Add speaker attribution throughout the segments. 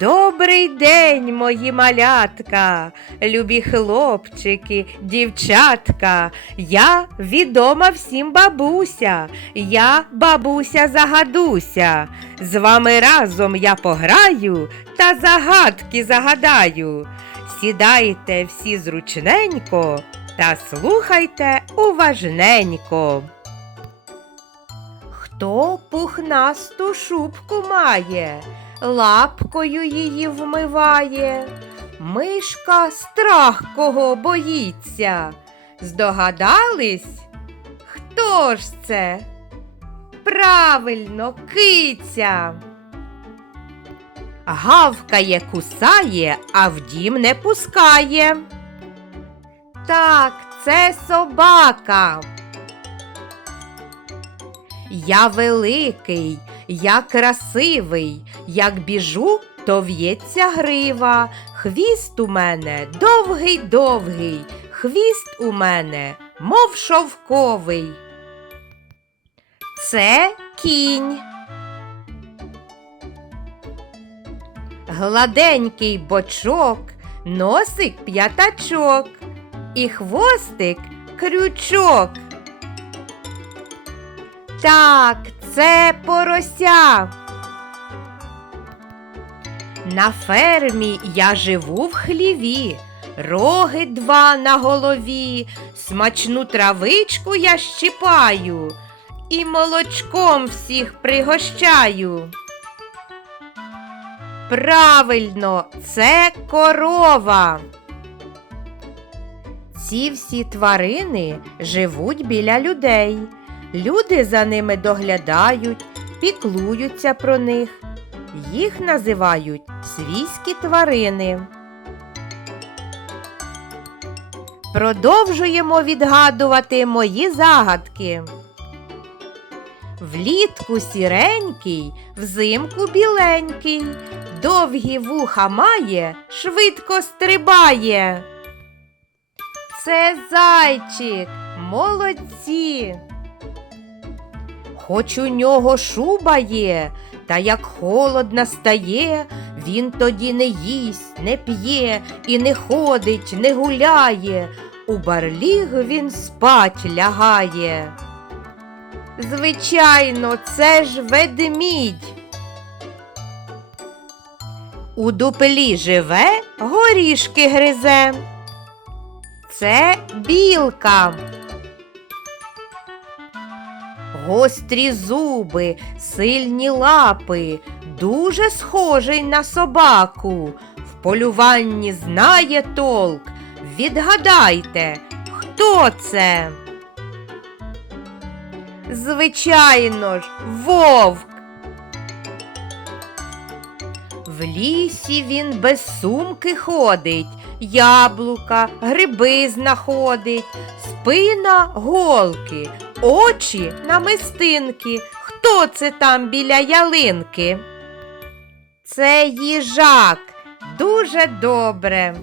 Speaker 1: Добрий день, мої малятка, любі хлопчики, дівчатка. Я відома всім бабуся, я бабуся загадуся. З вами разом я пограю та загадки загадаю. Сідайте всі зручненько та слухайте уважненько. Хто пухнасту шубку має, лапкою її вмиває? Мишка страх кого боїться. Здогадались? Хто ж це? Правильно, киця. Гавкає, кусає, а в дім не пускає. Так, це собака. Я великий, я красивий, як біжу, то в'ється грива. Хвіст у мене довгий довгий, хвіст у мене, мов шовковий. Це кінь. Гладенький бочок, носик п'ятачок і хвостик крючок. Так, це порося. На фермі я живу в хліві, роги два на голові, смачну травичку я щипаю і молочком всіх пригощаю. Правильно, це корова. Ці всі тварини живуть біля людей. Люди за ними доглядають, піклуються про них. Їх називають свійські тварини. Продовжуємо відгадувати мої загадки. Влітку сіренький, взимку біленький, довгі вуха має, швидко стрибає. Це зайчик, молодці. Хоч у нього шуба є, та як холодно стає, він тоді не їсть, не п'є і не ходить, не гуляє. У барліг він спать лягає. Звичайно, це ж ведмідь. У дуплі живе, горішки гризе. Це білка. Гострі зуби, сильні лапи, дуже схожий на собаку. В полюванні знає толк. Відгадайте, хто це? Звичайно ж, вовк. В лісі він без сумки ходить, яблука, гриби знаходить, спина голки, очі намистинки. Хто це там біля ялинки? Це їжак. Дуже добре.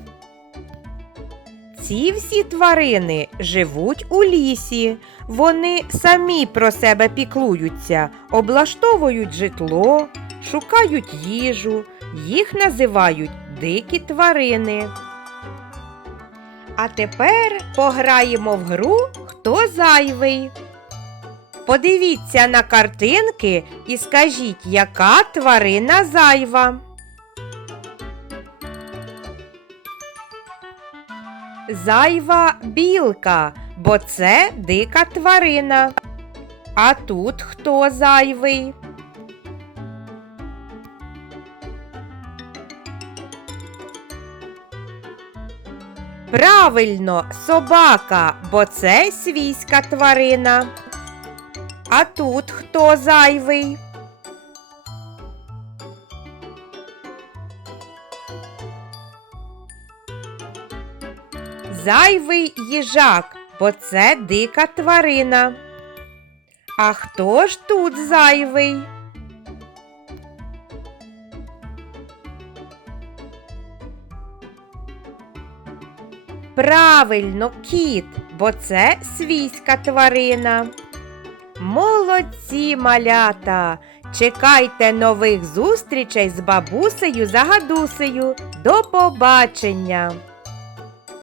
Speaker 1: Ці всі тварини живуть у лісі. Вони самі про себе піклуються, облаштовують житло, шукають їжу, їх називають дикі тварини. А тепер пограємо в гру Хто зайвий. Подивіться на картинки і скажіть, яка тварина зайва. Зайва білка, бо це дика тварина. А тут хто зайвий? Правильно, собака, бо це свійська тварина. А тут хто зайвий? Зайвий їжак, бо це дика тварина. А хто ж тут зайвий? Правильно, кіт, бо це свійська тварина. Молодці, малята! Чекайте нових зустрічей з бабусею Загадусею. До побачення!